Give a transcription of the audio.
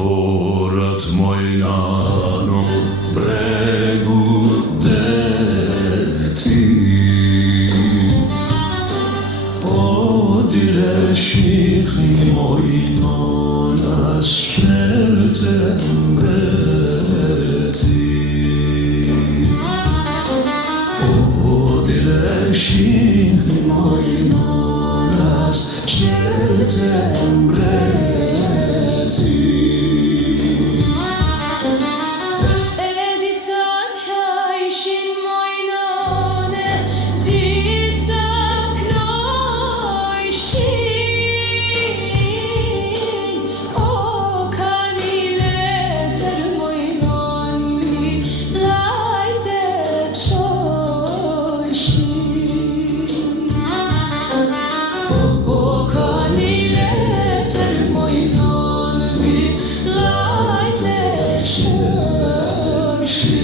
Dvorot moj na onom bregu deti Odileš moj nas čertem breti Odileš moj nas čertem breti She